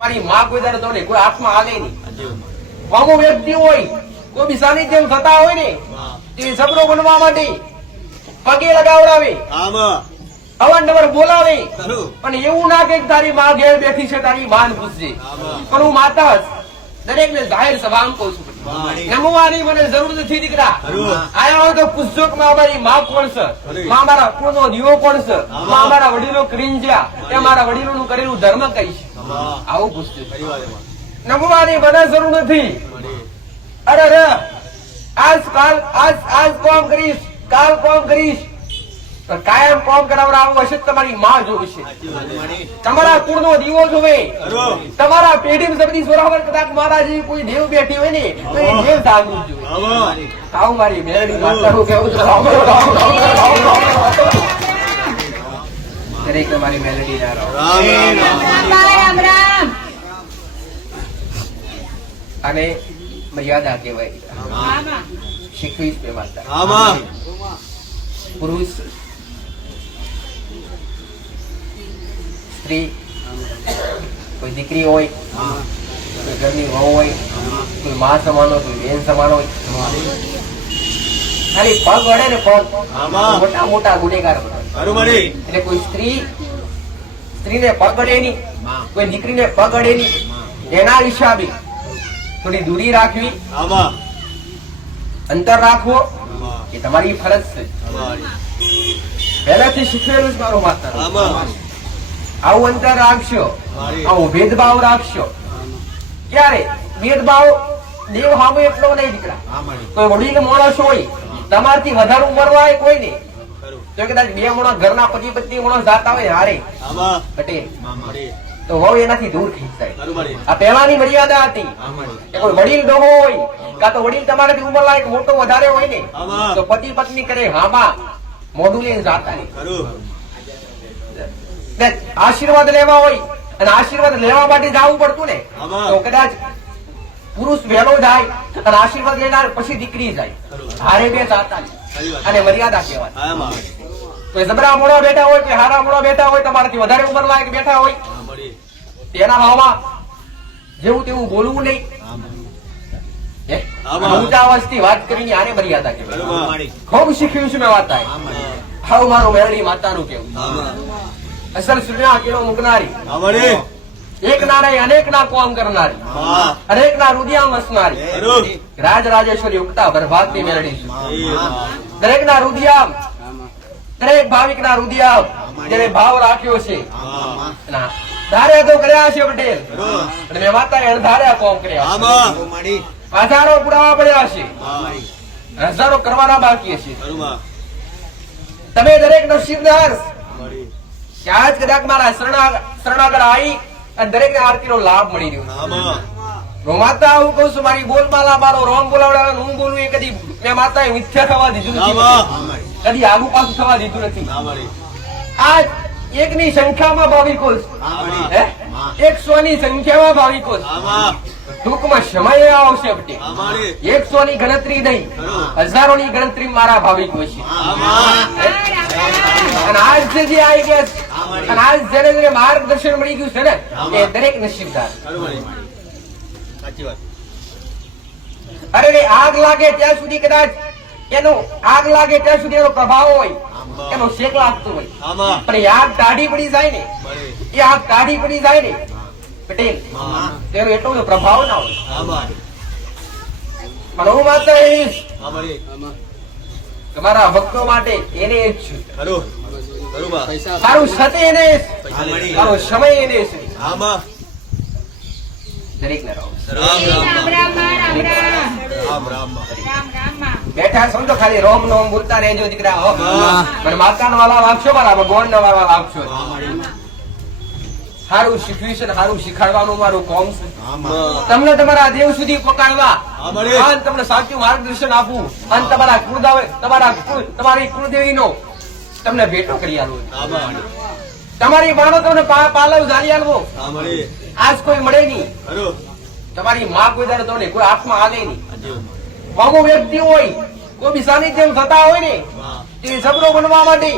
તમારી માં કોઈ દાડો તમને કોઈ હાથમાં હાલે નહીં. અમુક વ્યક્તિ હોય કોઈ બી સાનિધ્ય થતા હોય ને તે સબરો બનવા માટે પગે લગાવડાવે, અવારનવાર બોલાવે, પણ એવું ના કે તારી માં ઘેર બેઠી છે તારી માન પૂછજે. પણ હું માતા દરેક ને જાહેર સભામાં કહું છું, નમવાની મને જરૂર નથી દીકરા. આયા હોય તો પૂછજો કે મારી માં કોણ છે, માં મારા કુળનો દીવો કોણ છે, માં મારા વડીલો કરીને જ્યાં એ મારા વડીલોનું કરેલું ધર્મ કઈ છે, આવું પૂછજો. નમવાની મને જરૂર નથી. અરે રે આજ કામ કરીશ, કાલ કામ કરીશ, કાયમ કામ કરાવડાવવું હશે તમારી માં જોવે છે, તમારા કુળનો દીવો જોવે, તમારા પેઢી સબરી સોરાવર કદાચ મારા જેવી કોઈ દેવ બેઠી હોય ને તો એ દેવ જાગવું જોઈએ. આવું મારી મેરડી માતાનું કેવું છે. દરેક તમારી મેલડી ના રામ અને મર્યાદા કહેવાય, શીખવીશ બે માતા. પુરુષ સ્ત્રી, કોઈ દીકરી હોય, કોઈ ઘરની વહુ હોય, કોઈ મા સમાન હોય, કોઈ બેન સમાન હોય, ખાલી પગ વળે ને પગ મોટા મોટા ગુનેગાર બને. એટલે કોઈ સ્ત્રીને પગ અડે નહીં, કોઈ દીકરીને પગ અડે નહીં, એના હિસાબે થોડી દૂરી રાખવી, અંતર રાખવો એ તમારી ફરજ છે. પહેલાથી શીખવેલું જ મારું માતા. આવું અંતર રાખશો, આવું ભેદભાવ રાખશો. ક્યારે ભેદભાવ દેવ સામે એટલો નહીં દીકરા. કોઈ વડીલ માણસ હોય, તમારથી વધારે ઉંમર હોય કોઈ નહીં, તો કદાચ બે માણસ ઘરના પતિ પત્ની માણસ જાતા હોય હારે પટેલ તો વહુ એનાથી દૂર ખેંચાય. આ પહેલાની મર્યાદા હતી. કોઈ વડીલ ડોહો હોય કાં તો વડીલ તમારાથી ઉંમર લાયક મોટો વધારે હોય ને તો પતિ પત્ની કરે હામાં મોઢું લઈને જાતા નહીં. આશીર્વાદ લેવા હોય અને આશીર્વાદ લેવા માટે જવું પડતું ને તો કદાચ પુરુષ વહેલો જાય અને આશીર્વાદ લેનાર પછી દીકરી જાય, હારે બે જાતા નહીં. અને મર્યાદા કહેવાય. કોઈ જબરા મોડા બેઠા હોય, કોઈ હારા મોડા બેઠા હોય, તમારાથી વધારે ઉંમર લાયક બેઠા હોય, તેના ભાવમાં જેવું તેવું બોલવું નહીં. ઊંચા અવાજથી વાત કરીને આને મર્યાદા કહેવાય. ખૂબ શીખ્યું છું મેં વાત. હાવ મારું મેરડી માતાનું કેવું. અસલ સૂર્યા કિલો મૂકનારી, એક ના રહી અનેક ના કોમ કરનારી, અનેક ના રુદિયા વસનારી, રાજ રાજેશ્વરી ઉગતા ભરભાતની મેરડી. દરેક ના રુદિયા, દરેક ભાવિક ના રુદિયા જેને ભાવ રાખ્યો છે ધારે તો કર્યા છે પટેલ, અને મેં માતા અણધાર્યા કોમ કર્યા, હજારો પુરાવા પડ્યા છે, હજારો કરવાના બાકી છે. તમે દરેક નસીબદાર ત્યાં જ કદાચ મારા શરણાગળ આવી અને દરેક ને આરતી નો લાભ મળી રહ્યો. હું માતા આવું કઉ છું, મારી બોલમાલા મારો રોમ બોલાવડા હું બોલું એ કદી મેં માતાએ મિથ્યા થવા દીધું નથી, કદી આગુ પાછું થવા દીધું નથી. આજ એક ની સંખ્યામાં ભાવિકો, 100 ની સંખ્યામાં ભાવિકો, ટૂંકમાં સમય આવશે 100 ની ગણતરી નહીં, હજારો ની ગણતરી મારા ભાવિકો છે. અને આજ જે આવી ગયા અને આજ જેને જેને માર્ગદર્શન મળી ગયું છે ને એ દરેક નસીબદાર. અરે આગ લાગે ત્યાં સુધી કદાચ એનો આગ લાગે ત્યાં સુધી એનો પ્રભાવ હોય, એનો શેક લાગતો હોય, પણ એ આગ ટાઢી પડી જાય ને, એ આગ ટાઢી પડી જાય ને પટેલ તેનો એટલો બધો પ્રભાવ ના હોય. પણ હું માત્ર તમારા ભક્તો માટે એને જ છું. સારું સતે એને, સારો સમય એને છે. દરેક ને બેઠા સમજો ખાલી રોમ નોમ બોલતા રહેજો દીકરા. મને માતા નો વાલા લાગશો, મારા ભગવાન નો વાલા લાગશો. સારું શીખવ્યું છે, સારું શીખાડવાનું મારું કોમ છે. તમને તમારા દેવ સુધી પકડવા અને તમને સાચું માર્ગદર્શન આપવું અને તમારા તમારી કુળદેવી નો તમને ભેટો કરી આલવો. તમારી માનો તમને પાલવ ઝાલી આલવો. આજ કોઈ મળે નહીં. તમારી માં કોઈ દાડો તમને કોઈ હાથમાં હાલે નહીં. અમુક વ્યક્તિ હોય કોઈ બી સાનિધ્ય થતા હોય ને તે સબરો બનવા માટે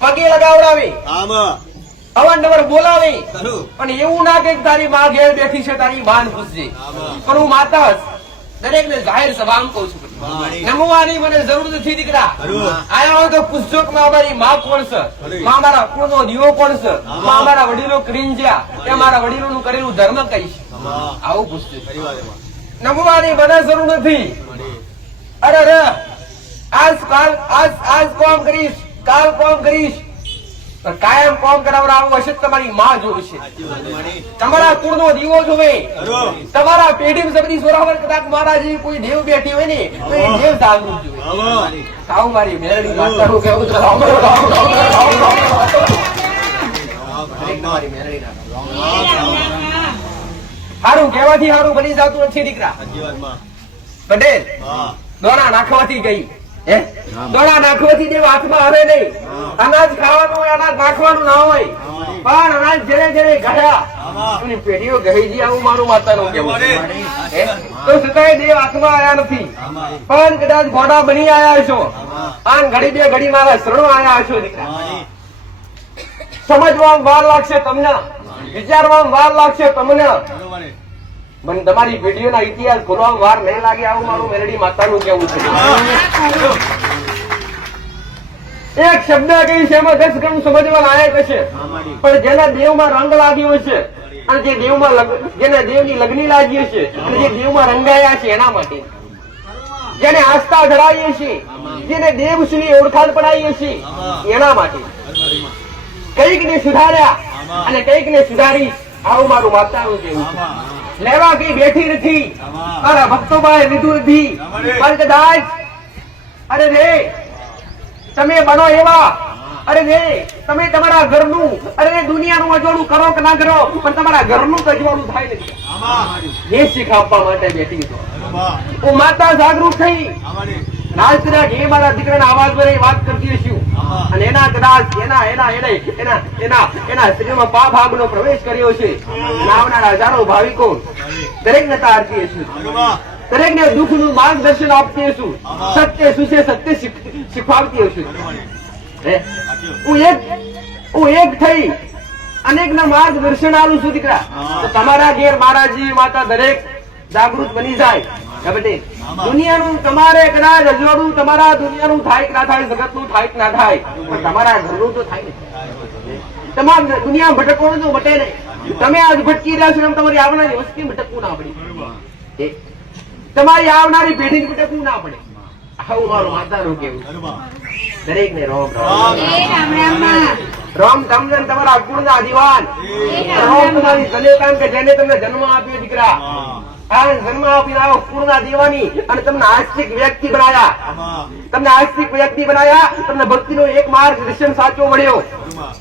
પગે લગાવડાવે, અવારનવાર બોલાવે પણ એવું ના કે તારી માં ઘેર બેઠી છે તારી માન પૂછજે પણ હું માતા દરેક ને જાહેર સભામાં કહું છું નમવાની મને જરૂર નથી દીકરા આયા હોય તો પૂછજો કે મારી માં કોણ છે માં મારા કુળનો દીવો કોણ છે માં મારા વડીલો કરીને જ્યાં કે મારા વડીલોનું કરેલું ધર્મ કઈ છે આવું પૂછજો નમવાની મને જરૂર નથી અરે રે આજ કોમ કરીશ કાલ કોમ કરીશ કાયમ કોમ કરાવડાવવું હશે તમારી માં જોશે તમારા કુળનો દીવો જોવે તમારા પેઢી સબરી સોરાવર કદાચ મારા જેવી કોઈ દેવ બેઠી હોય ને તો એ દેવ જાગૃત જોવે સાવ મારી મેરડી માતાનું કેવું છે રામ રામ રામ રામ તમારી મેરડી ના હારું કહેવાથી હારું બની જતું નથી દીકરા પટેલ દોણા નાખવાથી ગઈ દોણા નાખવાથી દેવ હાથમાં આવે નહીં અનાજ ખાવાનું હોય અનાજ નાખવાનું ના હોય પણ અનાજ જેને જેને ગયા એની પેઢીઓ ગઈ આવું મારું માતાનું કેવું તો છતાંય દેવ હાથમાં આવ્યા નથી પણ કદાચ ઘોડા બની આવ્યા છો આન ઘડી બે ઘડી મારા શરણો આવ્યા છો દીકરા સમજવામાં વાર લાગશે તમને વિચારવામાં વાર લાગશે તમને મને તમારી પેઢીઓના ઇતિહાસ ખોલવામાં વાર નહીં લાગે આવું મારું મેરડી માતાનું કેવું છે એક શબ્દ કહીશ એમાં 10 ગણું સમજવા લાયક હશે પણ જેના દેવમાં રંગ લાગ્યો હશે અને જે દેવમાં જેને દેવની લગ્ની લાગી હશે અને જે દેવમાં રંગાયા છે એના માટે જેને આસ્થા ધરાવી હશે જેને દેવ સુધી ઓળખાણ પડાવી હશે એના માટે કઈક ને સુધાર્યા અને કઈક ને સુધારી આવું મારું માતાનું કેવું છે લેવા કઈ બેઠી નથી મારા ભક્તો પાસે લીધું નથી પણ કદાચ અરે રે તમે બનો એવા અરે રે તમે તમારા ઘરનું અરે દુનિયાનું અજવાળું કરો કે ના કરો પણ તમારા ઘરનું અજવાળું થાય નથી એ શીખ આપવા માટે બેઠી છો હું માતા જાગૃત થઈ આજ કદાચ એ મારા દીકરાના અવાજ વડે વાત કરતી હશું અને એના કદાચ એના શરીરમાં પાપ ભાગનો પ્રવેશ કર્યો છે આવનારા હજારો ભાવિકો દરેક ને તારતી હશું દરેક ને દુઃખ નું માર્ગદર્શન આપતી હશું સત્ય શું છે સત્ય શીખવાડતી હશું હું એક થઈ અનેક ના માર્ગદર્શન આલું છું દીકરા તમારા ઘેર મારા જેવી માતા દરેક જાગૃત બની જાય દુનિયાનું તમારે કદાચ અજવાળું તમારા દુનિયાનું થાય ના થાય જગતનું થાય ના થાય પણ તમારા ઘરનું તો થાય ને તમારા દુનિયા ભટકવાનું તો ભટે નહીં તમે આજ ભટકી રહ્યા છો તમારી આવનારી વસ્તી ભટકવું ના પડે તમારી આવનારી પેઢી ભટકવું ના પડે આવું મારું માતાનું કેવું દરેક ને રામ રામ તમને તમારા કુળના દિવાન રામ તમારી જનેતા કે જેને તમને જન્મ આપ્યો દીકરા જન્મ આપીને આવો પૂર્ણા દેવાની અને તમને આસ્તિક વ્યક્તિ બનાયા તમને ભક્તિનો એક માર્ગદર્શન સાચો મળ્યો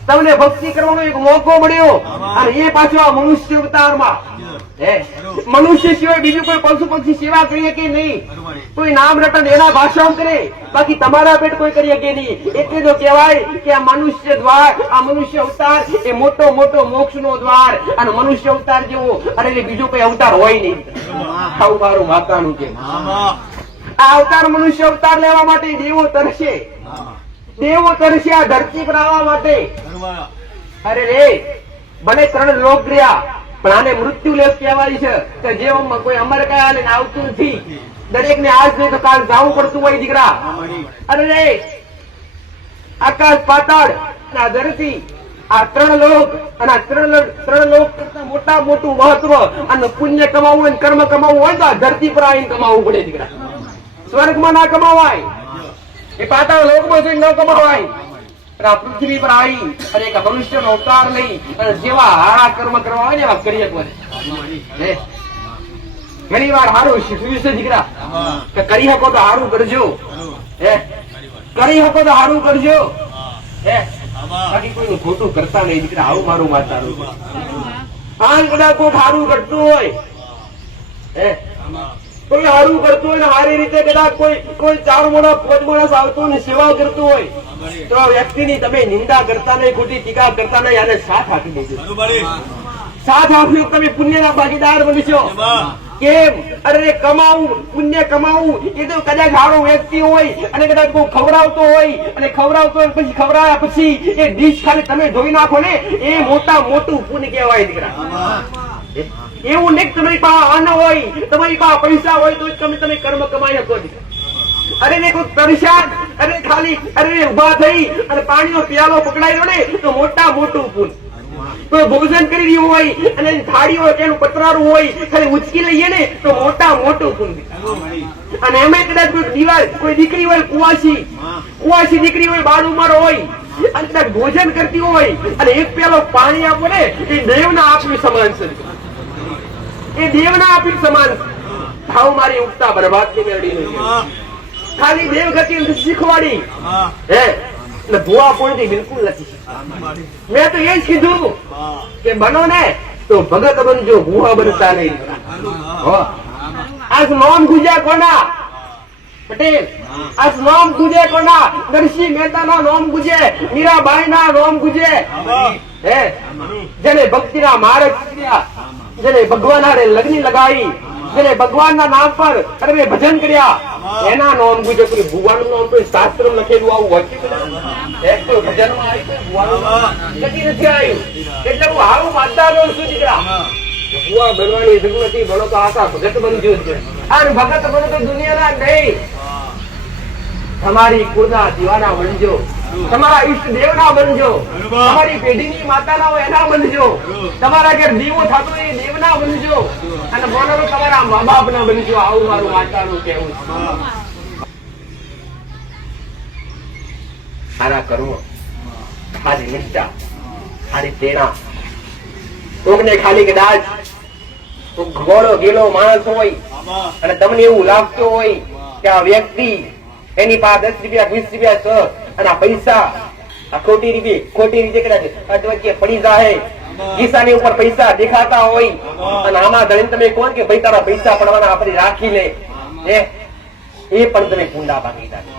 તમને ભક્તિ કરવાનો એક મોકો મળ્યો અને એ પાછો આ મનુષ્ય અવતારમાં મનુષ્ય સિવાય બીજું કોઈ પશુ પક્ષી સેવા કરીએ કે નહીં કોઈ નામ રટન એના ભાષણ કરે બાકી તમારા પેટ કોઈ કરીએ કે નહીં એટલે તો કહેવાય કે આ મનુષ્ય દ્વાર આ મનુષ્ય અવતાર એ મોટો મોટો મોક્ષ નો દ્વાર અને મનુષ્ય અવતાર જેવો અરે બીજો કોઈ અવતાર હોય નહીં આવું મારું માતાનું છે આ અવતાર મનુષ્ય અવતાર લેવા માટે દેવો તરશે આ ધરતી પર આવવા માટે અરે રે બને 3 લોક રહ્યા પણ આને મૃત્યુ લેખ કહેવાય છે કે જે કોઈ અમર કયા લઈને આવતું નથી દરેક ને આજ નહીં તો કાલ જવું પડતું હોય દીકરા અરે રે આકાશ પાતાળ આ ધરતી આ 3 લોક અને આ 3 લોક કરતા મોટા મોટું મહત્વ અને પુણ્ય કમાવવું હોય કર્મ કમાવવું હોય તો આ ધરતી પર આવીને કમાવવું પડે દીકરા સ્વર્ગમાં ના કમાવાય એ પાતાળ લોકમાં જઈને ન કમાવાય પૃથ્વી પર આવી અને એક મનુષ્ય નો અવતાર લઈ અને જેવા હારા કર્મ કરવા હોય ને એવા કરીએ ઘણી વાર સારું શીખવ્યું છે દીકરા કે કરી શકો તો સારું કરજો કરી શકો તો સારું કરજો બાકી કોઈ ખોટું કરતા નહીં દીકરા આવું મારું માતાનું આમ કદાચ કોઈ સારું કરતું હોય કોઈ સારું કરતું હોય ને સારી રીતે કદાચ કોઈ 4 મોડા 5 માણસ આવતું ને સેવા કરતું હોય તો આ વ્યક્તિની તમે નિંદા કરતા નહીં ખોટી ટીકા કરતા નહીં અને સાથ આપી દેજો સાથ આપ્યો તમે પુણ્યના ભાગીદાર બનશો કેમ? અરે કમાવું, પુણ્ય કમાવું એ તો કદાચ સારો વ્યક્તિ હોય અને કદાચ કોઈ ખવડાવતો હોય અને ખવડાવતો હોય પછી ખવડાવ્યા પછી એ ડીશ ખાલી તમે જોઈ નાખો ને એ મોટું પુણ્ય કહેવાય દીકરા. એવું નહીં તમારી પાસે અન્ન હોય, તમારી પાસે પૈસા હોય તો તમે કર્મ કમાઈ શકો દીકરા. અરે ને કોઈ તરસ્યા, અરે ખાલી અરે ઉભા થઈ અને પાણીનો પ્યાલો પકડાયો ને તો મોટું પુણ્ય. તો ભોજન કરી રહ્યું હોય અને થાળી હોય તેનું પતરારું હોય ખાલી ઉચકી લઈએ ને તો મોટું પુણ્ય. અને એમાં કદાચ કોઈ દિવાળ કોઈ દીકરી હોય કુવાસી દીકરી હોય, બાળ ઉંમર હોય અને કદાચ ભોજન કરતી હોય અને એક પેલો પાણી આપો ને એ દેવના આપની સમાન છે. એ દેવના આપી સમાન. ભાવ મારી ઉગતા બરબાદ ની મેળવી ખાલી દેવ ગતિ શીખવાડી હે એટલે ભુવા પોઈન્ટ બિલકુલ નથી. મેં તો એ જ કીધું કે બનો ને તો ભગત બનજો, ભુવા બનતા નહીં. આજ નામ ગુજ્યા કોના પટેલ, આજ નામ ગુજે કોના? નરસિંહ મહેતા ના નામ ગુજે, મીરાબાઈ ના નામ ગુજે. હે જેને ભક્તિ ના માર્ગ કર્યા, જેને ભગવાન હારે લગ્ન લગાવી, જેને ભગવાન ના નામ પર અરે ભજન કર્યા એના નામ ગુજે. કોઈ ભુવાનું નામ તો શાસ્ત્ર લખેલું આવું હોય એક તો ભજન માં આવી નથી આવ્યું. એટલે હું આવું માનતા રહું છું દીકરા. ભુવા બનવાની જરૂર નથી, બનો તો આશા ભગત બનજો છે. અને ભગત બનો તો દુનિયાના નહીં, તમારી કુળના દીવાના બનજો, તમારા ઈષ્ટ દેવના બનજો, તમારી પેઢીની માતાના હોય એના બનજો, તમારા ઘેર દીવો થતો એ દેવના બનજો અને બોલો તમારા મા બાપ ના બનજો. આવું મારું માતાનું કહેવું છે. સારા કર્મો, ખાલી નિષ્ઠા, ખાલી પ્રેરણા. કોકને ખાલી કદાચ ઘોડો ગેલો માણસ હોય અને તમને એવું લાગતું હોય કે આ વ્યક્તિ એની પાસે 10 રૂપિયા 20 રૂપિયા છે અને આ પૈસા આ ખોટી રીતે કદાચ અટવચ્ચે પડી જાય, ખિસ્સાની ઉપર પૈસા દેખાતા હોય અને આમાં ધણીને તમે કોણ કે ભાઈ તારા પૈસા પડવાના આપણે રાખી લે, એ પણ તમે કુંડા ભાગી જાય.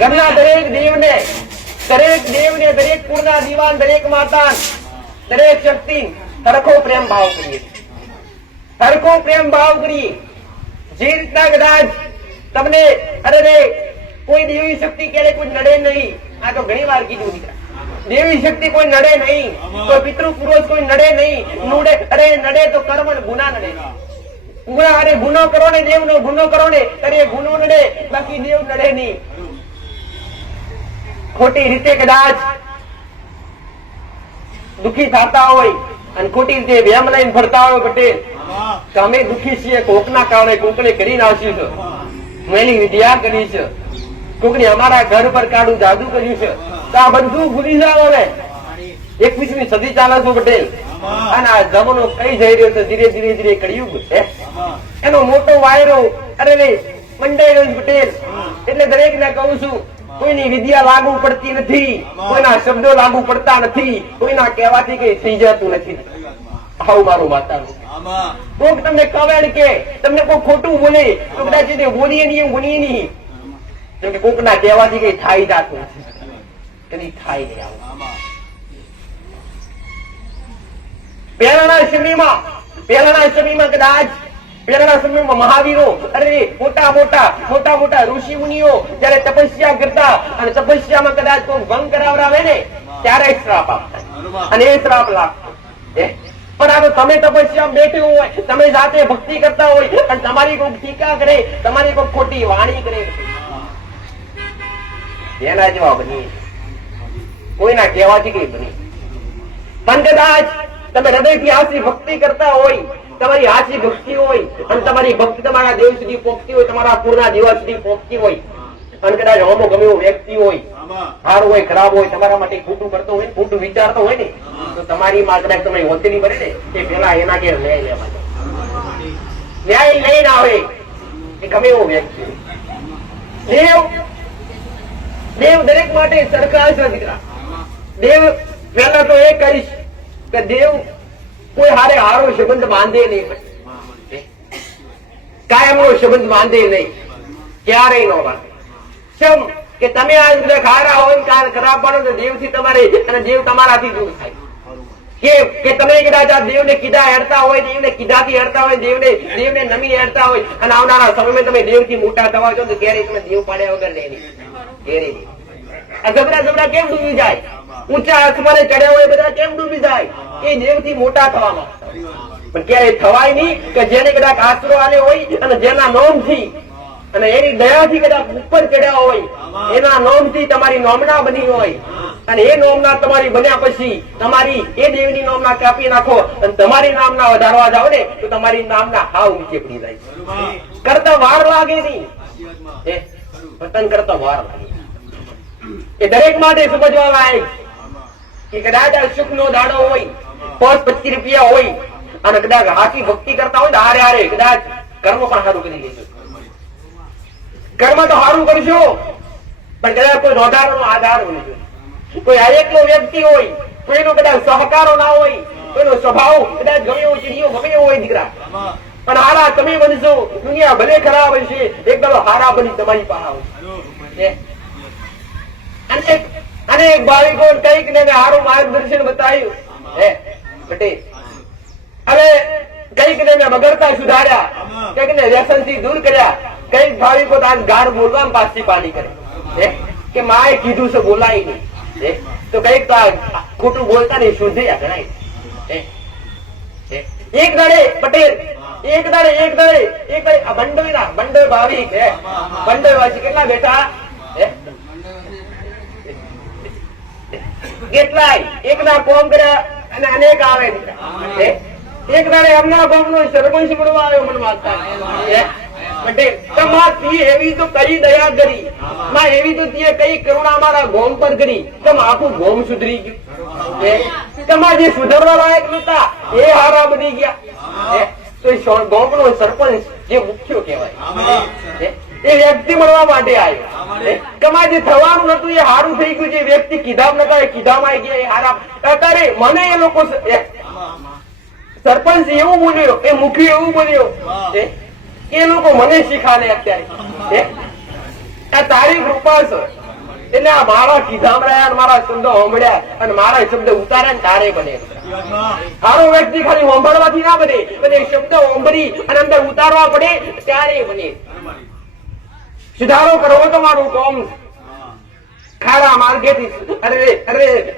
ઘરના દરેક દેવને દરેક કુળના દીવાન, દરેક માતા, દરેક શક્તિ સરખો પ્રેમ ભાવ કરીએ, સરખો પ્રેમ ભાવ કરીએ. જે રીતના કદાચ તમને અરે કોઈ દેવી શક્તિ ક્યારે કોઈ નડે નહીં. આ તો ઘણી વાર કીધું દીકરા, દેવી શક્તિ કોઈ નડે નહીં, તો પિતૃ પુરુષ કોઈ નડે નહીં. નડે તો કર્મ ગુના નડે. ગુનો કરો ને દેવ નો ગુનો કરો ને ત્યારે ગુનો નડે, બાકી દેવ નડે નહીં. ખોટી રીતે કદાચ દુખી થતા હોય અને ખોટી રીતે વ્યામ લઈને ફરતા હોય પટેલ, અમે દુખી છીએ કોકના કારણે, કોકને કરી નાખ્યું છે, મેની વિદ્યા કરી છે, કોકને અમારા ઘર પર કાઢું જાદુ કર્યું છે, તો આ બધું ભૂલી જાવ. હવે 21મી સદી ચાલે છે પટેલ અને આ જમાનો કઈ જઈ રહ્યો છે ધીરે ધીરે કળિયુગ એનો મોટો વાયરો મંડાઈ રહ્યો પટેલ. એટલે દરેક ને કહું છું, કોઈની વિદ્યા લાગુ પડતી નથી, કોઈના શબ્દો લાગુ પડતા નથી, કોઈના કહેવાથી કઈ થઈ જતું નથી. આવું મારું માતાનું. કોક તમને કવેડ કે તમને કોઈ ખોટું બોલે તો કદાચ બોલીએ નહીં, કેમ કે કોક ના કહેવાથી કઈ થાય જતું નથી, કદી થાય નહીં. આવું પહેલાના સમયમાં કદાચ પહેલાના સમયમાં મહાવીરો મોટા મોટા ઋષિ મુનિઓ જયારે તપસ્યા કરતા અને તપસ્યામાં કદાચ કોઈ ભંગ કરાવડાવે ને ત્યારે શ્રાપ આપતા અને એ શ્રાપ લાગતો. પણ આ તમે તપસ્યામાં બેઠી હોય, તમે જાતે ભક્તિ કરતા હોય અને તમારી કોઈ ટીકા કરે, તમારી કોઈ ખોટી વાણી કરે, એના જેવા બની, કોઈના કહેવાથી કઈ બની. પણ કદાચ તમે હૃદયથી આશી ભક્તિ કરતા હોય, તમારી આશી ભક્તિ હોય અને તમારી ભક્તિ તમારા દેવ સુધી પહોંચતી હોય, તમારા પૂર્ણા દિવસ સુધી પહોંચતી હોય અને કદાચ અમુક ગમે એવો વ્યક્તિ હોય, સારું હોય ખરાબ હોય, તમારા માટે ખોટું કરતો હોય, ખોટું વિચારતો હોય ને, તો તમારી માં કદાચ તમારી હોતેલી બને ને એ પેલા એના ઘેર ન્યાય લેવા જાય. ન્યાય લઈને આવે એ ગમે એવો વ્યક્તિ. દેવ દરેક માટે સરખા છે દીકરા. દેવ પેલા તો એ કહીશ કે દેવ કોઈ હારે હારો સંબંધ બાંધે નહીં, કાયમનો સંબંધ બાંધે નહીં, ક્યારેય ન બાંધે. કેમ કે તમે આજ બધા ખારા હોય કાલ ખરાબ બનો તો દેવ થી તમારે અને દેવ તમારાથી દૂર થાય. કે તમે કદાચ આ દેવને કીધા હેરતા હોય, દેવને કીધાથી હેરતા હોય, દેવને નમી હેરતા હોય અને આવનારા સમયમાં તમે દેવથી મોટા થવા છો તો ક્યારેય તમે દેવ પાડ્યા વગર નહીં. ક્યારેય આ જબરા કેમ ડૂબી જાય? ઊંચા આસમાને ચડ્યા હોય બધા કેમ ડૂબી જાય? એ દેવથી મોટા થવામાં પણ ક્યારેય થવાય નહીં કે જેને કદાચ આશરો આલ્યો હોય અને જેના નોમથી અને એની દયાથી કદાચ ઉપર ચડ્યા હોય, એના નોમથી તમારી નોમના બની હોય અને એ નોમના તમારી બન્યા પછી તમારી એ દેવની નોમના કાપી નાખો અને તમારી નામના વધારવા જાવ ને તો તમારી નામના હાવ નીચે પડી જાય. કરતા વાર લાગે નહીં, પતન કરતા વાર લાગે. એ દરેક માટે સમજવા લાયક કે કદાચ આ સુખ નો દાડો હોય, 25 રૂપિયા હોય અને કદાચ હાથી ભક્તિ કરતા હોય તો હારે કદાચ કર્મ પણ સારું કરી લેજો. કર્મ તો સારું કરશો પણ કદાચ કોઈ રોધારો આધાર હોય, કોઈ એકલો વ્યક્તિ હોય, કોઈનો કદાચ સહકારો ના હોય, કોઈનો સ્વભાવ કદાચ ગમ્યો ચીડિયો ગમે હોય દીકરા પણ હારા તમે બનશો. દુનિયા ભલે ખરાબ હશે એક દાડો હારા બની તમારી પાસે આવશે. અનેક ભાવિકો કઈક ને સારું માર્ગદર્શન બતાવ્યું પટેલ. હવે કઈક ને બગડતા સુધાર્યા, કઈક ને વ્યસન થી દૂર કર્યા. કઈક ભાવિકો ગાર બોલવા પાછી પાડી કરે કે માએ કીધું છે બોલાય નહીં, તો કઈક તો ખોટું બોલતા નહીં શુદ્ધિયા ગણાય. એક દાડે પટેલ એક દાડે આ બંડોય ભાવિક બંડોય વાસી કેટલા બેઠા કેટલાય એકના કોમ કર્યા અને અનેક આવે. એક દાડે એમના ગામનો સરપંચ મળવા આવ્યો મને વાગતા એવી તો કઈ દયા કરી, એવી તો કઈ કરુણા મારા ગોમ પર કરી, તમે આખું ગોમ સુધરી ગયું. તમારે જે સુધરવા લાયક નતા એ હારા બની ગયા. તો ગોમ નો સરપંચ જે મુખ્ય કહેવાય એ વ્યક્તિ મળવા માટે આવ્યો. તમારે જે થવાનું નતું એ હારું થઈ ગયું. જે વ્યક્તિ કીધામ નતા એ કીધામાં આવી ગયા એ હારા. અત્યારે મને એ લોકો સરપંચ એવું બોલ્યો, એ મુખ્ય એવું બોલ્યો, એ લોકો મને શીખાડે અત્યારે આ તારી કૃપા છે. એટલે આ મારા કીધામ રહ્યા, મારા શબ્દો સાંભળ્યા અને મારા શબ્દ ઉતાર્યા ને તારે બને. સારો વ્યક્તિ ખાલી સાંભળવાથી ના બને, પણ એ શબ્દ સાંભળી અને અંદર ઉતારવા પડે ત્યારે બને. સુધારો કરવો તો મારું કામ. ખારા માર્ગેથી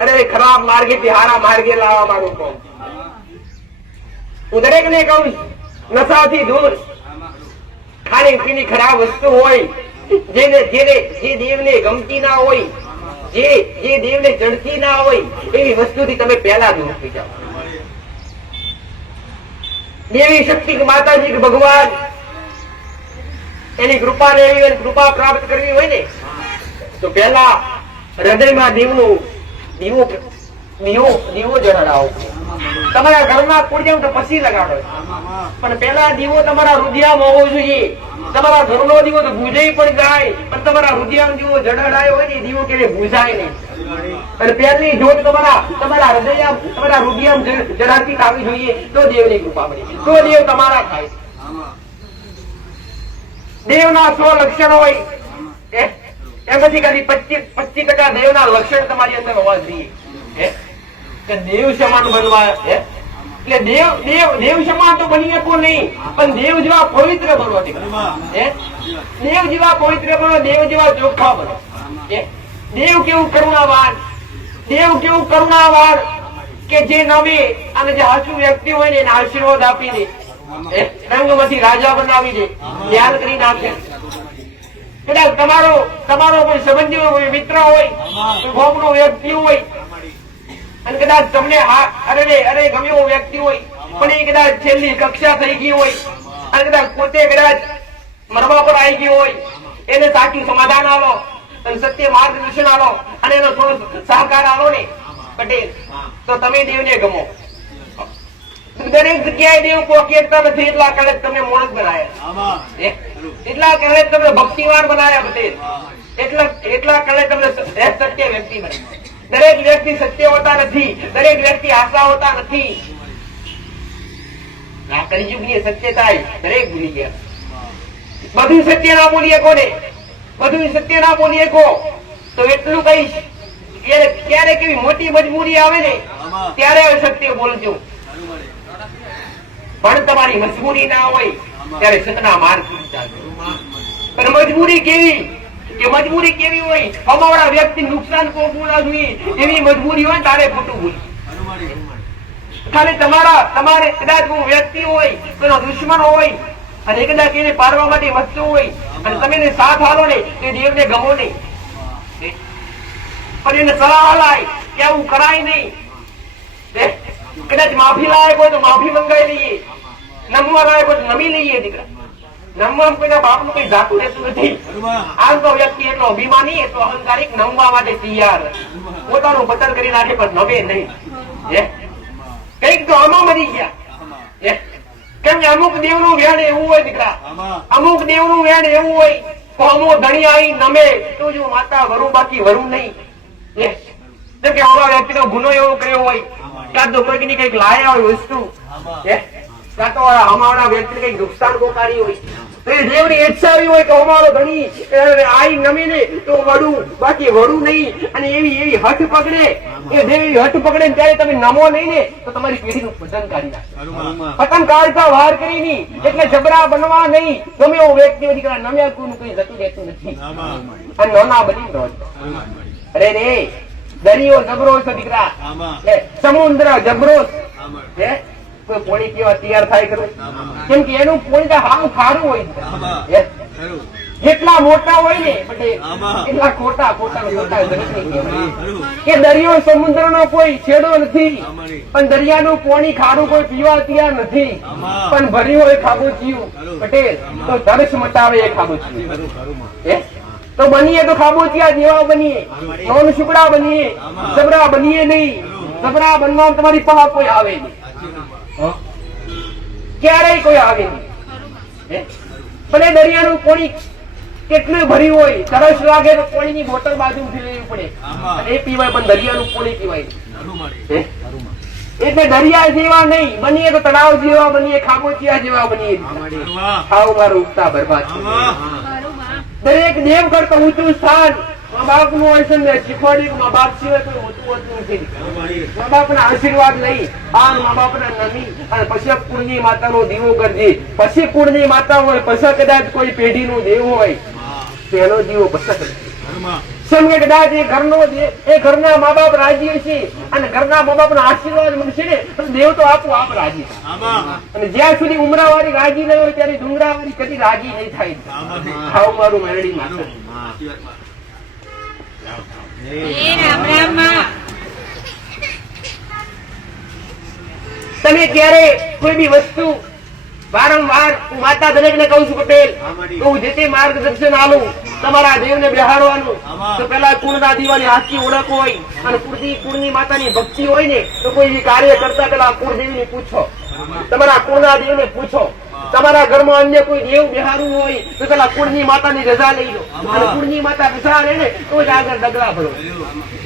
અરે ખરાબ માર્ગેથી હારા માર્ગે લાવવા મારું કામ. હું દરેક ને કહું નશાથી દૂર, ખાણી પીણી ખરાબ વસ્તુ હોય, જે દેવને ગમતી ના હોય, જે દેવને ચડતી ના હોય એવી વસ્તુથી તમે પહેલા દૂર થઈ જાઓ. દેવી શક્તિ માતાજી ભગવાન એની કૃપા લેવી અને કૃપા પ્રાપ્ત કરવી હોય ને તો પહેલા હૃદયમાં દીવો જડાવો. તમારા ઘરમાં પૂજ્ય તો પછી લગાડો, પણ પેલા દીવો તમારા હૃદયમાં હોવો જોઈએ. તમારા ઘરનો દીવો તો બુજાઈ પણ જાય, પણ તમારા હૃદયમાં દીવો જડાડાયો હોય ને દીવો ક્યારે બુજાય નહીં. અને પહેલી જોત તમારા હૃદયમાં જડાતી આવી જોઈએ તો દેવની કૃપા મળી, તો દેવ તમારા થાય. દેવના 100 લક્ષણ હોય એમાંથી કદી 25% દેવના લક્ષણ તમારી અંદર હોવા જોઈએ કે દેવ સમાન બનવા. એટલે દેવ સમાન તો બની શકો નહીં, પણ દેવ જેવા પવિત્ર બનો. દેવ જેવા પવિત્ર બનો, દેવ જેવા ચોખ્ખા બનો. દેવ કેવું કરુણાવાન કે જે નમે અને જે હાચું વ્યક્તિ હોય ને એને આશીર્વાદ આપી દે, રંગમાંથી રાજા બનાવી દે, ધ્યાન કરી નાખે. કદાચ તમારો કોઈ સંબંધી હોય, મિત્ર હોય, ગામનો વ્યક્તિ હોય અને કદાચ તમને અરે ગમે એવો વ્યક્તિ હોય પણ એ કદાચ છેલ્લી કક્ષા થઈ ગઈ હોય અને કદાચ પોતે કદાચ મરવા પર આવી ગયો હોય, એને સાચું સમાધાન આલો અને સત્ય માર્ગદર્શન આલો અને એનો થોડો સહકાર આલો ને પટેલ, તો તમે દેવને ગમો. દરેક જગ્યાએ દેવ પોકેટતા નથી, એટલા કાળે તમે મોણસ બનાયા, એટલા કાળે તમને ભક્તિવાન બનાયા પટેલ, એટલા કાળે તમને સત્ય વ્યક્તિ બનાવ્યા. દરેક વ્યક્તિ સત્ય હોતા નથી, દરેક વ્યક્તિ આશા હોતા નથી. આ કલિયુગની સત્યતા દરેક ભૂલી ગયા. બધું સત્ય ના બોલીએ કોને, બધું સત્ય ના બોલીએ કો તો એટલું કહીશ ક્યારે કેવી મોટી મજબૂરી આવે ને ત્યારે સત્ય બોલજો. પણ તમારી મજબૂરી ના હોય ત્યારે સતના માર્ગ ચાલજો. મજબૂરી કેવી કે મજબૂરી કેવી હોય? અમારા વ્યક્તિ નુકસાન પહોંચવું ના જોઈએ એવી મજબૂરી હોય તારે ખોટું બોલ. ખાલી તમારે કદાચ વ્યક્તિ હોય તેનો દુશ્મન હોય અને કદાચ એને પાડવા માટે વસ્તુ હોય અને તમે એને સાથ હાલો ને તે દેવને ગમો નહીં, પણ એને સલાહ હલાય કે આવું કરાય નહીં. કદાચ માફી લાયક હોય તો માફી મંગાવી લઈએ, નમવા લાયક હોય તો નમી લઈએ. દીકરા નમવા કોઈના બાપ નું કઈ જાતું રહેતું નથી. આમ તો વ્યક્તિ એટલો અભિમાની એટલો અહંકારિક નમવા માટે તૈયાર, પોતાનું પતન કરી નાખે પણ નમે નહીં. કઈક તો આમાં મરી ગયા. કેમ કે અમુક દેવ નું વેણ એવું હોય દીકરા, અમુક દેવ નું વેણ એવું હોય તો અમુક ધણી આવી નમે તો જો માતા વરું બાકી વરું નહીં. જેમ કે અમારા વ્યક્તિ નો ગુનો એવો કર્યો હોય, કાં તો કોઈક ની કઈક લાયા હોય વસ્તુ, કાં તો અમારા વ્યક્તિ કઈક નુકસાન પોકારી હોય તો એ દેવની ઈચ્છા આવી હોય કે અમારો ધણી આઈ નમીને તો વડું બાકી વડું નહીં. અને એવી હઠ પકડે એ દેવી હઠ પકડે ત્યારે તમે નમો નહીં ને તો તમારી પેઢીનું પતન કાઢી નાખે. પતન કાઢતા વાર કરી નહીં એટલે જબરા બનવા નહીં. ગમે એવો વ્યક્તિ દીકરા નમ્યા કોઈનું કઈ જતું રહેતું નથી અને નાના બની રહો. અરે રે દરિયો જબરો છે દીકરા, સમુદ્ર જબરો છે. કોઈ પોણી કેવા તૈયાર થાય કરે? કેમ કે એનું પોણી હાવ ખારું હોય. જેટલા મોટા હોય ને એટલા ખોટા કે દરિયો સમુદ્ર નો કોઈ છેડો નથી, પણ દરિયાનું પાણી ખારું કોઈ પીવા તૈયાર નથી, પણ ભર્યું હોય ખાબોચિયું પટેલ તો તરસ મટાવે એ ખાબોચિયું. તો બનીએ તો ખાબોચિયા જેવા બનીએ, નોન શુકડા બનીએ, જબરા બનીએ નહીં. જબરા બનવા તમારી પાસે કોઈ આવે નહીં, ક્યારેય કોઈ આવે નહીં. ભલે દરિયાનું પાણી કેટલું ભર્યું હોય, તરસ લાગે તો પાણીની બોટલ બાજુ ઉઠી લેવી પડે એ પીવાય, પણ દરિયાનું પાણી પીવાય. એટલે દરિયા જેવા નહીં બનીએ તો તળાવ જેવા બનીએ, ખાબોચિયા જેવા બનીએ. ખાવ મારું ઉગતા બરબાદ. દરેક દેવ કરતા ઊંચું સ્થાન મા બાપ નું હોય છે ને શીખવાડ્યું. મા બાપ સિવાય કોઈ હોતું હોતું નથી. મા બાપ ના આશીર્વાદ લઈ આ મા બાપ ના નમી અને પછી કુળની માતા નો દીવો કરજે. પછી કુળની માતા હોય પછી કદાચ કોઈ પેઢી નું દેવ હોય તેનો દીવો પછી કરજે. સમજે કદાચ એ ઘરના મા બાપ રાજી છે અને ઘરના મા બાપ ના આશીર્વાદ મળશે ને તો દેવ તો આપો આપ રાજી. અને જ્યાં સુધી ઉમરાવાળી રાજી નહીં હોય ત્યારે ડુંગરાવાળી કદી રાજી નહીં થાય. ખાવ મારું મેરડી માતા. તમે ક્યારે કોઈ બી વસ્તુ વારંવાર માતા દરેક ને કહું છું પટેલ હું જે તે માર્ગદર્શન આલું તમારા દેવ ને બેહાડવાનું તો પેલા કુળના દીવાની હાથની ઓળખ હોય અને કુળની માતાની ભક્તિ હોય ને તો કોઈ કાર્ય કરતા પેલા કુળદેવી ને પૂછો, તમારા કુળના દેવ ને પૂછો. તમારા ઘરમાં અન્ય કોઈ દેવ બિહારવું હોય તો પેલા કુળની માતાની રજા લઈ લો અને કુળની માતા રજા લે ને તો જ આગળ ડગલા ભરો.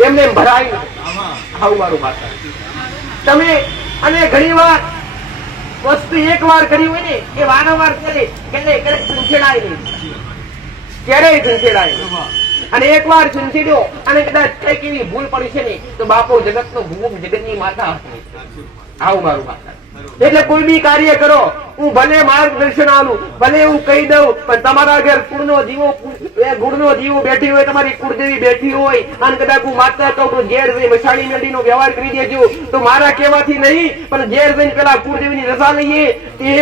એમને ભરાય આવું મારું માતા. તમે અને ઘણી વાર વસ્તુ એક વાર કરી હોય ને એ વારંવાર કરે ક્યારેય સંછેડાય નહીં, ક્યારેય સંછેડાય. અને એક વાર સંછેડ્યો અને કદાચ કઈક એવી ભૂલ પડી છે ને તો બાપો જગત નો ભૂખ જગત ની માતા હશે. આવું મારું માતા. એટલે કોઈ બી કાર્ય કરો હું ભલે માર્ગદર્શન આલું ભલે હું કહી દઉં પણ તમારા ઘર કુળનો દીવો ગુણનો દીવો બેઠી હોય, તમારી કુળદેવી બેઠી હોય અને કદાચ હું માતા કહું ઘેર જઈ મસાણી મેળીનો વ્યવહાર કરી દેજો તો મારા કહેવાથી નહીં પણ ઘેર જઈને પેલા કુળદેવીની રજા લઈએ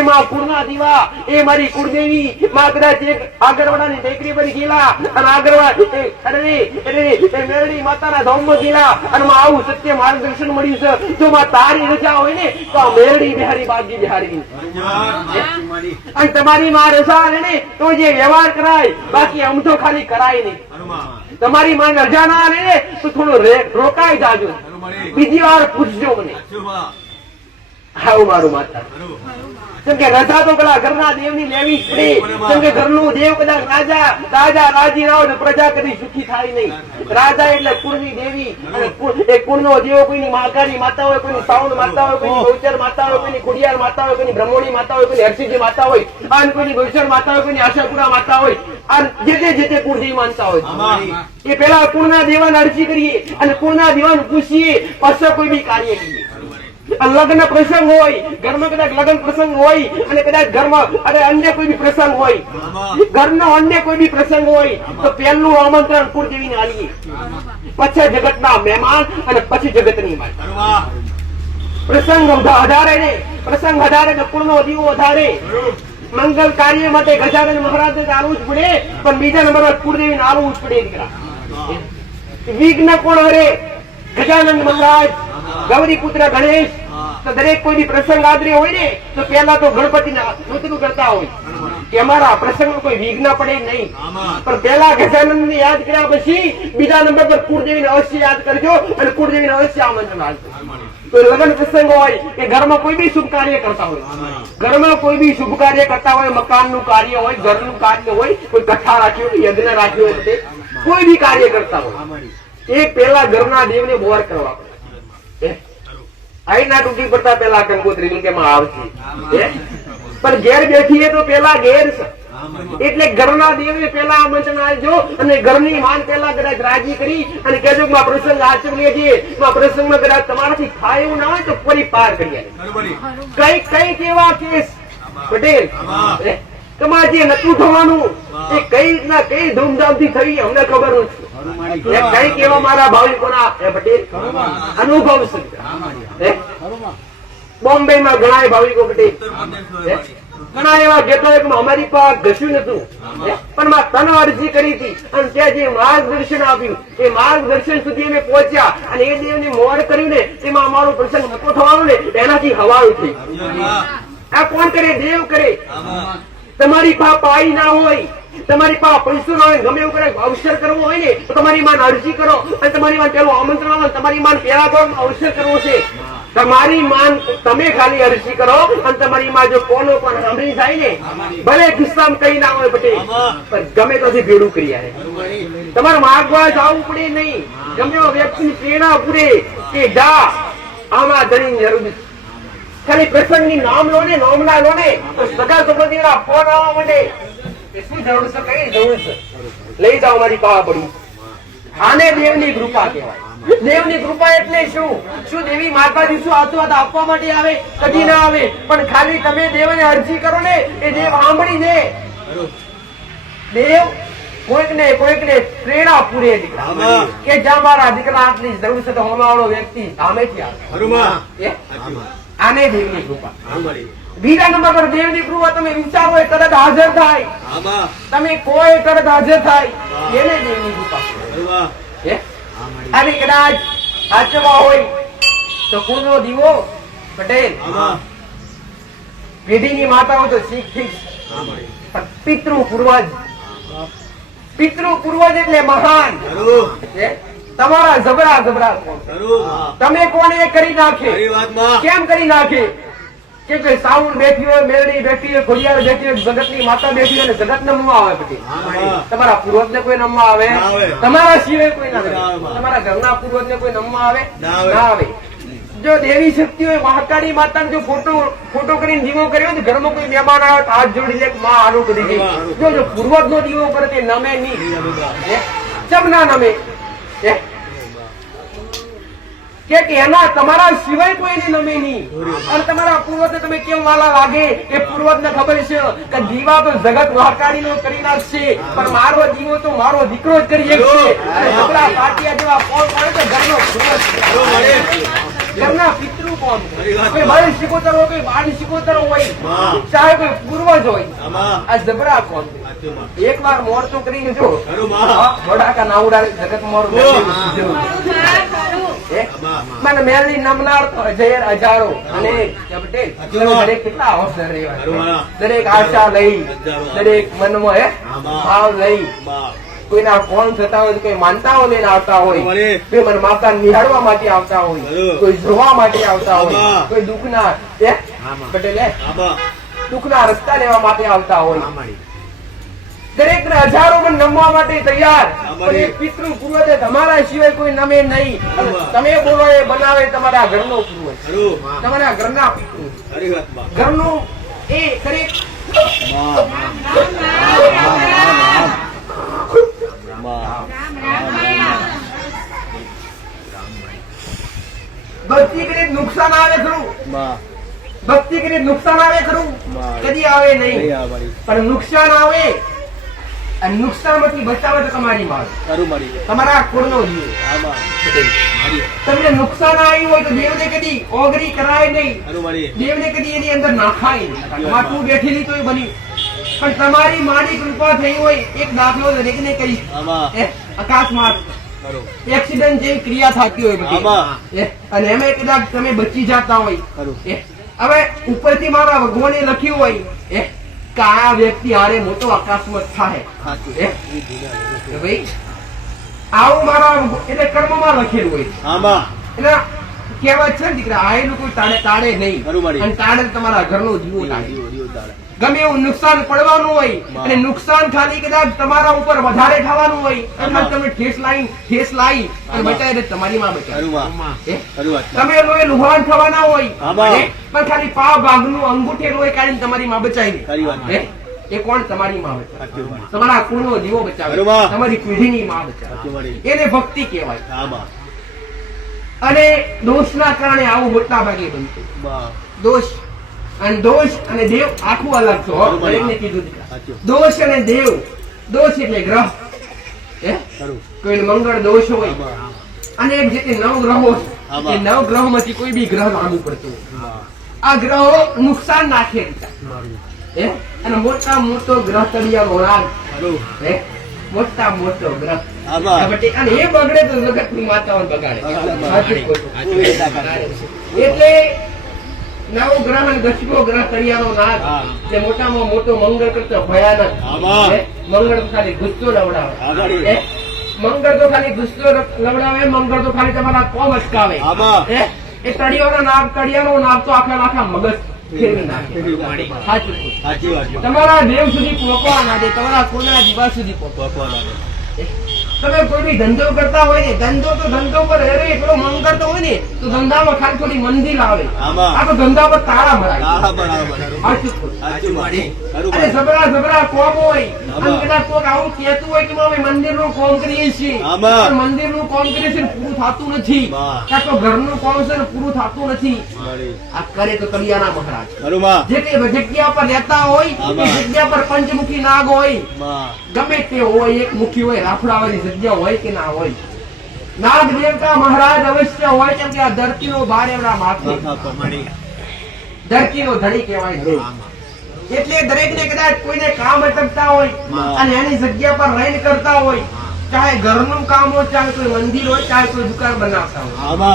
એમાં કુળના દીવા એ મારી કુળદેવી માં કદાચ એક આગરવાડાની ટેકરી પર ગયેલા અને આગરવાડા મેળડી માતાના ધામમાં ગયેલા અને આવું સત્ય માર્ગદર્શન મળ્યું છે. જો માં તારી રજા હોય ને તો મેળડી બિહારી બાજી બિહારી અને તમારી માં રજા ને તો જે વ્યવહાર કરાય બાકી અમથો ખાલી કરાય નહીં. તમારી માં રજા ના લે તો થોડું રોકાઈ જાજો, બીજી વાર પૂછજો મને. આવું મારું માતા. કેમ કે રજા તો પેલા ઘરના દેવ ની લેવી જ પડે. કેમ કે ઘરનું દેવ કદાચ રાજા રાજી રહો ને પ્રજા કદી સુખી થાય નહીં. રાજા એટલે કુળની દેવી અને એ કુળનો દેવ કોઈની માકાની માતા હોય, કોઈની સાઉન્ડ માતા હોય, કોઈની ગૌચર માતા હોય, કોઈની ખોડિયાર માતા હોય, કોઈની બ્રહ્મોણી માતા હોય, કોઈની હરસિદ્ધિ માતા હોય અને કોઈની ગૌચર માતા હોય, કોઈની આશાપુરા માતા હોય. આ જે તે કુળદેવી માનતા હોય એ પેલા કુળના દેવાને અરજી કરીએ અને કુળના દેવાને પૂછીએ પછી કોઈ બી કાર્ય કરીએ. લગ્ન પ્રસંગ હોય, ઘરમાં કદાચ લગ્ન પ્રસંગ હોય અને કદાચ ઘરમાં અન્ય કોઈ બી પ્રસંગ હોય, ઘરનો અન્ય કોઈ બી પ્રસંગ હોય તો પહેલું આમંત્રણ કુળદેવીને આલીએ, પછી જગતના મહેમાન અને પછી જગતની માત. પ્રસંગ વધારે ને પ્રસંગ વધારે ને કુળનો દીવો વધારે. મંગલ કાર્ય માટે ગજાનંદ મહારાજ ને આવવું જ પડે, પણ બીજા નંબર પર કુળદેવીને આવવું જ પડે. દીકરા વિઘ્ન કોણ હરે? ગજાનંદ મહારાજ, ગૌરી પુત્ર ગણેશ. તો દરેક કોઈ બી પ્રસંગ આદરે હોય ને તો પેલા તો ગણપતિના સ્તુતિ કરતા હોય કે અમારા પ્રસંગમાં કોઈ વિઘ્ન પડે નહીં. પણ પેલા ગજાનંદ ને યાદ કર્યા પછી બીજા નંબર પર કુળદેવીને અવશ્ય યાદ કરજો અને કુળદેવીને અવશ્ય આમંત્રણ આપજો. કોઈ લગ્ન પ્રસંગ હોય કે ઘરમાં કોઈ બી શુભ કાર્ય કરતા હોય, ઘરમાં કોઈ બી શુભ કાર્ય કરતા હોય, મકાનનું કાર્ય હોય, ઘરનું કાર્ય હોય, કોઈ કથા રાખી હોય, યજ્ઞ રાખ્યો હોય, કોઈ બી કાર્ય કરતા હોય એ પેલા ઘરના દેવને બોર કરવા પડે. આઈ ના તૂટી પડતા પેલા કંકોત્રી કેમાં આવશે, પણ ઘેર બેઠીએ તો પેલા ઘેર એટલે ઘરના દેવને પેલા આમંત્રણ આપજો અને ઘરની માન પેલા કદાચ રાજી કરી અને કહેજો કે પ્રસંગ આચરીએ છીએ, પ્રસંગમાં કદાચ તમારાથી થાય એવું ના હોય તો ફરી પાર કરીએ. કઈ કેવા કેસ પટેલ તમારે જે નતું થવાનું એ કઈ રીતના કઈ ધૂમધામથી થઈ અમને ખબર નથી. કઈ કેવા મારા ભાવિકોના પટેલ અનુભવ છે. બોમ્બે માં ઘણા ભાવિકો પટેલ ઘણા એવા કહેતો અમારી પાસે ઘસ્યું નતું પણ માં તને અરજી કરી હતી અને ત્યાં જે માર્ગદર્શન આપ્યું એ માર્ગદર્શન સુધી અમે પહોંચ્યા અને એ દેવને મોડ કર્યું ને તેમાં અમારો પ્રસંગ નતો થવાનો ને એનાથી હવાયું થઈ. આ કોણ કરે? દેવ કરે. તમારી પાસે પાઈ ના હોય, તમારી પાસે પૈસો ના હોય, ગમે એવું કરે અવસર કરવો હોય ને તો તમારી માન અરજી કરો અને તમારી માન પેલું આમંત્રણ આવે, તમારી માન પેલા અવસર કરવો છે. તમારી માન તમે ખાલી અરજી કરો અને તમારી માં જો કોનો પણ સાંભળી જાય ને ભલે કિસ્સામાં કઈ ના હોય પટેલ પણ ગમે તો ભેડું કરી આવે. તમારે માગવા જવું પડે નહીં. ગમે વ્યક્તિની પ્રેરણા પૂરે કે જા આમાં ધણી જરૂર ખાલી પ્રસંગની નામ લો ને નોમના લો ને તો સગા સંબંધીના ફોન આવવા માંડે. શું જરૂર છે? કઈ જરૂર છે? લઈ જાઓ મારી પાસે પડી. આને દેવની કૃપા કહેવાય. દેવની કૃપા એટલે શું? શું દેવી માતાજી શું આશીર્વાદ આપવા માટે આવે? કદી ના આવે. પણ ખાલી તમે દેવને અરજી કરો ને એ દેવ સાંભળી દે. દેવ કોઈકને પ્રેરણા પૂરે દીકરા કે જ્યાં મારા દીકરા આટલી જરૂર છે તો હમાવાળો વ્યક્તિ સામેથી આવે. આને દેવની કૃપા. બીજા નંબર પર દેવની કૃપા તમે વિચારો તરત હાજર થાય. તમે કોઈ તરત હાજર થાય એને દેવની કૃપા. અને કદાચ સાચવા હોય તો કુળનો દીવો પટેલ, પેઢીની માતાઓ તો શીખ પિતૃ પૂર્વજ એટલે મહાન. તમારા જબરા તમે કોને કરી નાખે? કેમ કરી નાખે? કે સાઉન્ડ બેઠી હોય, મેળડી બેઠી હોય, ઘોડિયાળ બેઠી હોય, જગતની માતા બેઠી હોય, જગત નમવા આવે પછી. તમારા પૂર્વજ ને કોઈ નમવા આવે? તમારા સિવાય કોઈ ના આવે. તમારા ઘરના પૂર્વજ ને કોઈ નમવા આવે? ના આવે. જો દેવી શક્તિ હોય મહાકાળી માતા જો ફોટો કરીને દીવો કર્યો ને ઘરમાં કોઈ મહેમાન આવે તો હાથ જોડી લે માં આનું કરી દે. જો પૂર્વજ નો દીવો કરે તે નમે નહીં. ચમ ના નમે કે એના તમારા સિવાય કોઈને નમે નહીં. અને તમારા પૂર્વજ તમે કેમ વાલા લાગે? એ પૂર્વજ ને ખબર છે કે દીવા તો જગત મહાકાળી નો કરી નાખશે પણ મારો દીવો તો મારો દીકરો જ કરી શકશે. ઢોકળા પાટિયા જેવા કોણ પડે તો ઘરનો પૂર્વજ, ઘરના પિતૃ કોણ? કોઈ બાળ શિકોતર હોય, કોઈ બાળ શિકોતર હોય, ચાહે કોઈ પૂર્વજ હોય. આ જબરા કોણ? એક વાર મોર તો કરીને જો વડાકા નાવડા જગત મોર મને મેલની નમનાર જયર હજારો અને દરેક કેટલા હોશિયાર રહેવા. દરેક આશા લઈ, દરેક મનમાં ભાવ લઈ કોઈના કોણ થતા હોય, કોઈ માનતાઓ લઈને આવતા હોય, કોઈ મને માતા નિહાળવા માટે આવતા હોય, કોઈ જોવા માટે આવતા હોય, કોઈ દુઃખના પટેલ દુઃખના રસ્તા લેવા માટે આવતા હોય. દરેક ને હજારો પણ નમવા માટે તૈયાર. પણ એ પિતૃ પૂર્વજ તમારા સિવાય કોઈ નમે નહીં. તમે બોલો એ બનાવે તમારા ઘરનો પૂર્વજ, તમારા ઘરના પિતૃ ઘરનું એ દરેક ભક્તિ કરી નુકસાન આવે ખરું? ભક્તિ કરી નુકસાન આવે ખરું? કદી આવે નહીં. પણ નુકસાન આવે અને નુકસાન માંથી બચાવે તો તમારી માં, તમારા કુળનો જીવ. તમને નુકસાન આવ્યું હોય તો દેવને કદી ઓગરી કરાય નહીં, દેવને કદી એની અંદર નાખાય નહીં. માથું બેઠેલી તો એ બની, પણ તમારી માની કૃપા થઈ હોય. એક દાખલો દરેકને કહી, અકસ્માત એક્સિડન્ટ જેવી ક્રિયા થતી હોય બધી, અને એમાં કદાચ તમે બચી જતા હોય, હવે ઉપરથી મારા ભગવાને લખ્યું હોય કે આ વ્યક્તિ હારે મોટો અકસ્માત થાય, ભાઈ આવું મારા એટલે કર્મમાં લખેલું હોય. એટલે કહેવત છે ને દીકરા, આયેલું કોઈ તાળે નહીં, અને તાળે તમારા ઘરનો જીવો તાળે. ગમે એવું નુકસાન પડવાનું હોય, અને નુકસાન ખાલી કદાચ તમારા ઉપર વધારે થવાનું હોય, અને તમે ઠેસ લાવી અને બચાવી તમારી માં બચાવી. તમે લુહાણ થવાના હોય, પણ ખાલી પાવ ભાગનું અંગૂઠે લોહી કાઢીને તમારી માં બચાવી. એ કોણ? તમારી માં બચાવે, તમારા કુળનો જીવો બચાવે, તમારી પેઢીની માં બચાવે. એને ભક્તિ કહેવાય. અને દોષના કારણે આવું મોટા ભાગે બનતું. દોષ અને દેવ આખું અલગ છે. દોષ અને દેવ, દોષ એટલે ગ્રહ, કોઈ મંગળ દોષ હોય, અને એક જે 9 ગ્રહો, એ 9 ગ્રહો માંથી કોઈ બી ગ્રહ લાગુ પડતું. આ ગ્રહો નુકસાન નાખે, અને મોટા મોટો ગ્રહ તળિયાનો રાગ, મોટા મોટો ગ્રહ, અને એ બગડે તો જગત ની માતાઓ બગાડે. એટલે 9 ગ્રહ અને 10મો ગ્રહ તળિયાનો નાગ, જે મોટામાં મોટો મંગળ કરતો ભયાનક. મંગળ તો ખાલી ગુસ્સો લવડાવે, મંગળ તો ખાલી ગુસ્સો લવડાવે, મંગળ તો ખાલી તમારા કોમ અટકાવે. એ તળિયાનો નાગ તો આખા મગજ ફેરવી નાખે. તમારા દેવ સુધી પહોંચવા ના દે, તમારા કોના દીવા સુધી પહોંચવા ના દે. તમે કોઈ બી ધંધો કરતા હોય ને, ધંધો પર પેલો મંગ કરતો હોય ને, તો ધંધામાં ખાલી થોડી મંદિર આવે, આ તો ધંધા પર તાળા મરાય. અને જબરા કોમ હોય, અને કદાચ કોક આવું કહેતું હોય કે અમે મંદિરનું કામ કરીએ છીએ, મંદિરનું કામ કરીએ છીએ પૂરું થતું નથી, કાં તો ઘરનું કામ છે ને પૂરું થતું નથી. આ કરે તો કલિયાના મહારાજ જે જગ્યા પર રહેતા હોય, એ જગ્યા પર પંચમુખી નાગ હોય, ગમે તે હોય, એક મુખી હોય, રાફડાવાળી જગ્યા હોય કે ના હોય, નાગ દેવતા મહારાજ અવશ્ય હોય, કેમ કે આ ધરતીનો ભાર એમના માથે, ધરતીનો ધણી કહેવાય. એટલે દરેકને કદાચ કોઈને કામ અટકતા હોય, અને એની જગ્યા પર રહીને કરતા હોય, ચાહે ઘરનું કામ હોય, ચાહે કોઈ મંદિર હોય, ચાહે કોઈ દુકાન બનાવતા હોય,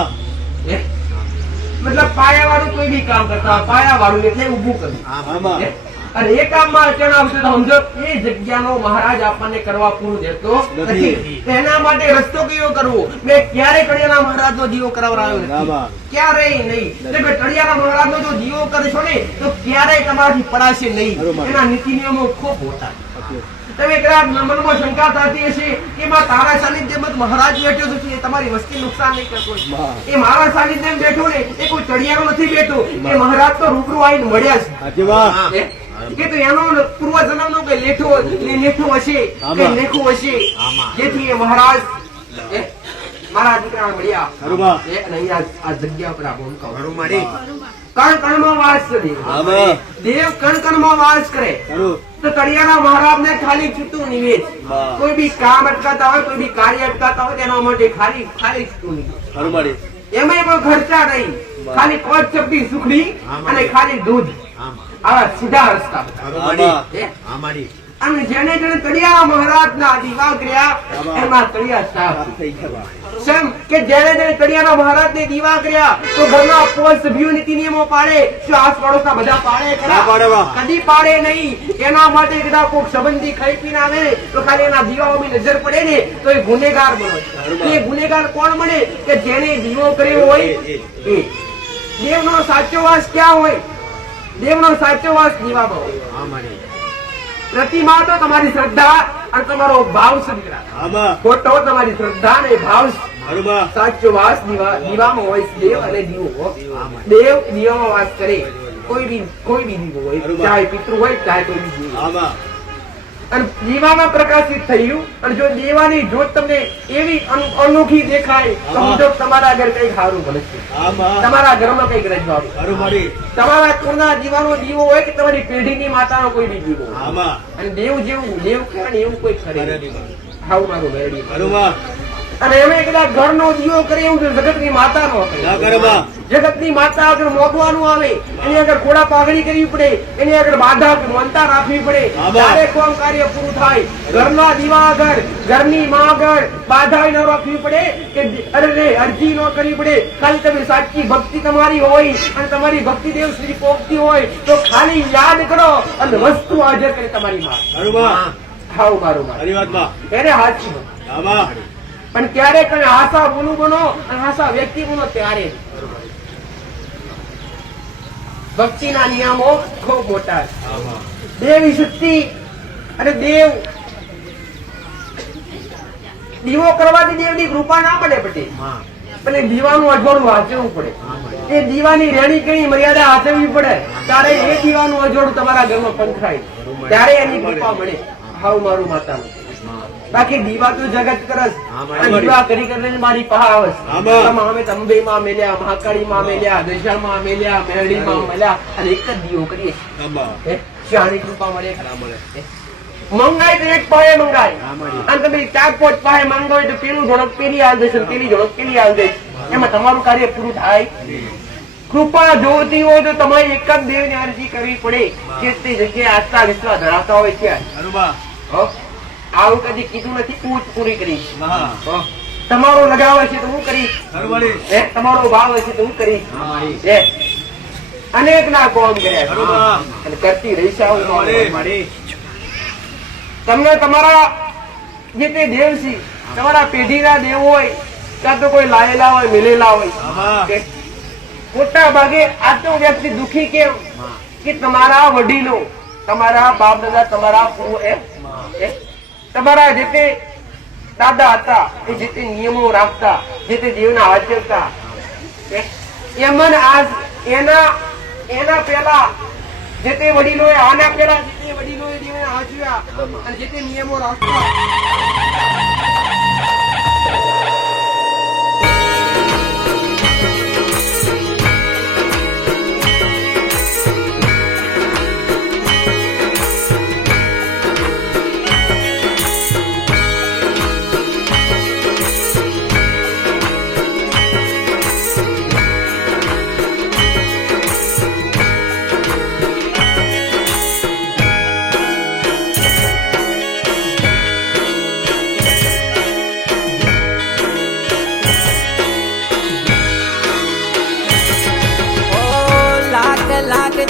મતલબ પાયાવાળું કોઈ બી કામ કરતા હોય, પાયાવાળું એટલે ઊભું કર્યું, અને એ કામમાં અડચણ આવશે તો સમજો એ જગ્યાનો મહારાજ આપણને કરવા પૂરું દેતો નથી. એના માટે રસ્તો કેવો કરવો? મેં ક્યારે કડિયાના મહારાજનો દીવો કરાવરાયો નથી, ક્યારેય નહીં. કડિયાના મહારાજનો જો દીવો કરશો ને તો ક્યારેય તમારાથી પડાશે નહીં. એના નીતિ નિયમો ખૂબ મોટા. તમે કદાચ મનમાં શંકા થતી હશે કે તારા સાનિધ્યમાં મહારાજ બેઠો છે, તમારી વસ્તી નુકસાન નહીં કરતો. એ મારા સાનિધ્યમાં બેઠો ને, એ કોઈ ચડિયાનો નથી બેઠો, એ મહારાજ તો રૂબરૂ આવીને મળ્યા છે. કે તો એનો પૂર્વ જન્મનો કઈ લેખો હશે, કઈ લેખું હશે, જેથી એ મહારાજ મારા દીકરા મળ્યા. અને અહીંયા આ જગ્યા પર કણ કણમાં વાસ કરે દેવ, કણ કણમાં વાસ કરે. તો તળિયાના મહારાજ ને ખાલી છૂટું નિવેદ, કોઈ બી કામ અટકાતા હોય, કોઈ બી કાર્ય અટકાતા હોય, તેના માટે ખાલી છૂટું નિવેદ. એમાં કોઈ ખર્ચા નહીં, ખાલી 5 ચપટી સુખડી અને ખાલી દૂધ. આવા સીધા રસ્તા. અને જેને તળિયા મહારાજ ના દીવા કર્યા, એમાં તળિયા સાફ થઈ ગયા. કેમ કે જેને તળિયાના મહારાજ ને દીવા કર્યા, તો ઘરના 5 સભ્યો નીતિ નિયમો પાડે, શું આસપાડોશના બધા પાડે? કદી પાડે નહીં. એના માટે કદાચ કોઈક સંબંધી ખાઈ પીને આવે તો ખાલી એના દીવાઓની નજર પડે ને તો એ ગુનેગાર બને. એ ગુનેગાર કોણ બને? કે જેને દીવો કર્યો હોય એ. દેવનો સાચો વાસ ક્યાં હોય? દેવનો સાચો વાસ દીવામાં હોય. પ્રતિમા તો તમારી શ્રદ્ધા અને તમારો ભાવ છે દીકરા. ખોટો તમારી શ્રદ્ધા અને ભાવ. સાચો વાસ દીવામાં હોય. દેવ અને દીવો, દેવ દીવામાં વાસ કરે. કોઈ બી દીવો હોય, ચાહે પિતૃ હોય, ચાહે કોઈ બી દીવો. અને દીવામાં પ્રકાશિત થયું અને જો દીવાની જ્યોત તમને એવી અનોખી દેખાય તો સમજો તમારા ઘર કઈક સારું બનશે, તમારા ઘરમાં કઈક રજવાડું, તમારા કુળના દીવાનો દીવો હોય કે તમારી પેઢીની માતાનો કોઈ બી દીવો, અને દેવ જેવું દેવ કરે એવું કોઈ ખરે હાવ મારું મેળવી. અને એમે કદાચ ઘરનો દીવો કરે એવું જગતની માતા નો જગતની માતા આગળ મોગવાનું આવે, એની આગળ ઘોડા પાઘડી કરવી પડે, એની આગળ બાધા માનતા રાખવી પડે, ત્યારે કોમ કાર્ય પૂરું થાય. ઘરના દીવા આગળ ઘરની માં આગળ બાધા ન રાખવી પડે કે અરે અરજી ન કરવી પડે. ખાલી તમે સાચી ભક્તિ તમારી હોય અને તમારી ભક્તિ દેવ શ્રી પોગતી હોય તો ખાલી યાદ કરો અને વસ્તુ હાજર કરે તમારી માં. હાવ મારું માં એને હાચી. પણ ક્યારે કઈ આશા બોલું બનો અને આશા વ્યક્તિ બનો ત્યારે ભક્તિના નિયમો ખૂબ મોટા. દેવી શક્તિ અને દેવ દીવો કરવાથી દેવની કૃપા ના પડે પટેલ, એટલે દીવાનું અજવાળું વાંચવું પડે, એ દીવાની રેણી કેણી મર્યાદા હાચવવી પડે, ત્યારે એ દીવાનું અજવાળું તમારા ઘરમાં પંખરાય, ત્યારે એની કૃપા મળે. હાવ મારું માતાનું. બાકી દીવા તો જગત કરસ, દીવા કરી કરીને મારી પહા આવસ. અમે અંબે માં મેલ્યા, મહાકાળી માં મેલ્યા, દશા માં મેલ્યા, મેરડી માં મળ્યા અને એક જ દીવો કરીએ. શાની કૃપા મળે મંગાય તો એક પાયે મંગાય, અને તમે ચાર પાંચ પાયે મંગાવે તો પેલું ઝડપ પેલી હાલ દેશે, પેલી ઝડપ પેલી હાલ દેશે, એમાં તમારું કાર્ય પૂરું થાય. કૃપા જોતી હોય તો તમારે એક જ દેવની અરજી કરવી પડે કે તે જગ્યાએ આસ્થા વિશ્વાસ ધરાવતા હોય ત્યાં. આવું કદી કીધું નથી પૂછ પૂરી કરી. તમારો લગાવ હશે તો હું કરીશ, તમારો ભાવ હશે તો હું કરીશ. અનેક ના કોમ કર્યા અને કરતી રહીશ. તમને તમારા જે તે દેવ છે, તમારા પેઢીના દેવ હોય ત્યાં તો કોઈ લાયેલા હોય મિલેલા હોય. મોટા ભાગે આ તો વ્યક્તિ દુખી કેમ કે તમારા વડીલો, તમારા બાપ દાદા, તમારા તમારા જે તે દાદા હતા એ જે તે નિયમો રાખતા, જે તે દેવના આચરતા, એમાં એના પેલા જે તે વડીલોએ આના પેલા જે તે વડીલોએ દેવને આચર્યા અને જે તે નિયમો રાખતા.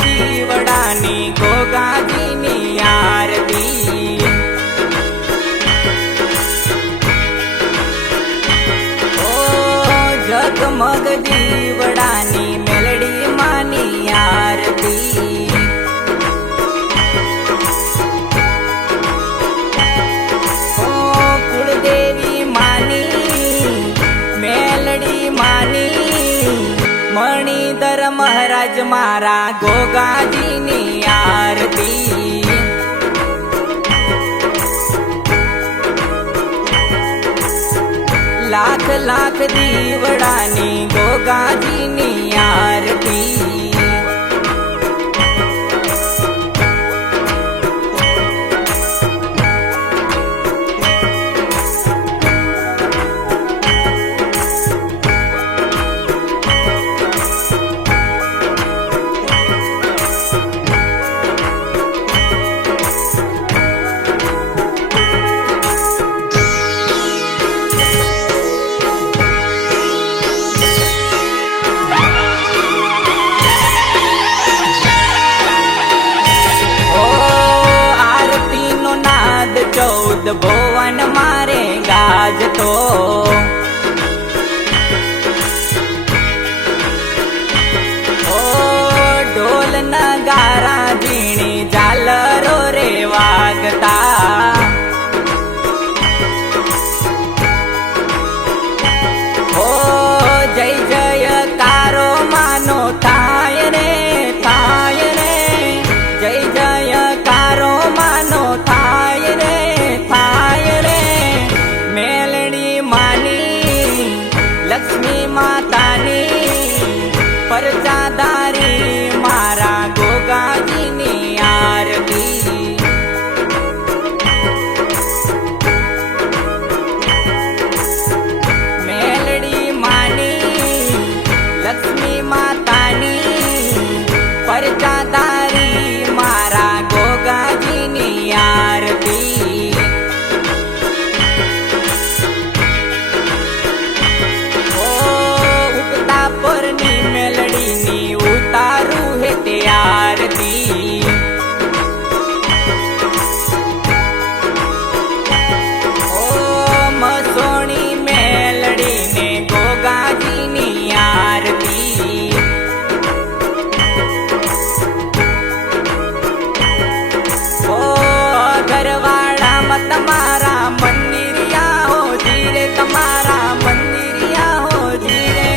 દીવડાની ગોગાજીની આરતી, ઓ જગમગ દીવડાની મેલડી માની આરતી, ઓ કુળદેવી માની મેલડી માની મણિધર મહારાજ મારા ગોગાજીની આરતી. લાખ લાખ દીવડાની ગોગાજીની આરતી. ભુવન મારે ગાજતો, ઓ ઢોલ નગારા ઝીણી ઝાલરો રે વાગતા, ઓ જય જયકારો માનો થાય રે, થાય રે, જય જયકારો માનો થાય રે. પરચાધારી મારા ગોગાજીની આરતી ઓ ઉગતા પરની મેલડીની ઉતારું હે તે આરતી ઓ મસોણી મેલડીને ગોગાજીની આરતી ઘરવાળામાં તમારા મંદિરિયા હોજી રે તમારા મંદિરિયા હોજી રે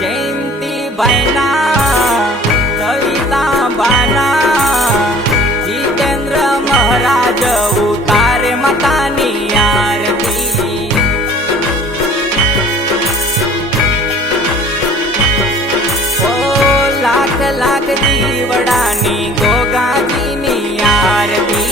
જયંતી ભાઈના કવિતા બાના જીતેન્દ્ર મહારાજ ઉતારે માતાની આરતી ઓ લાખ લાખ દીવડાની ગોગાજીની આરતી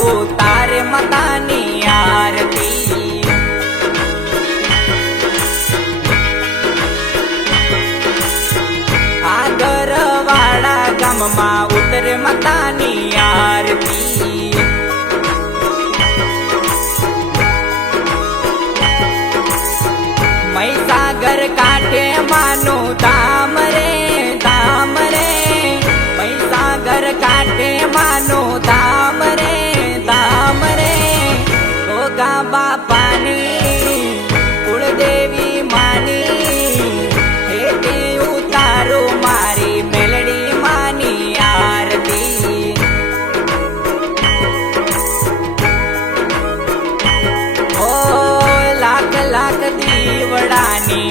ઉતારે માતાની આરતી આગરવાડા ગામમાં ઉતરે માતાની આરતી મહીસાગર કાંઠે માનું ધામ રે ધામ રે મહીસાગર કાંઠે માનું ધામ રે ધામ રે ગોગા બાપાની કુળદેવી માની હેતે ઉતારો મારી મેલડી માની આરતી ઓ લાખ લાખ દીવડાની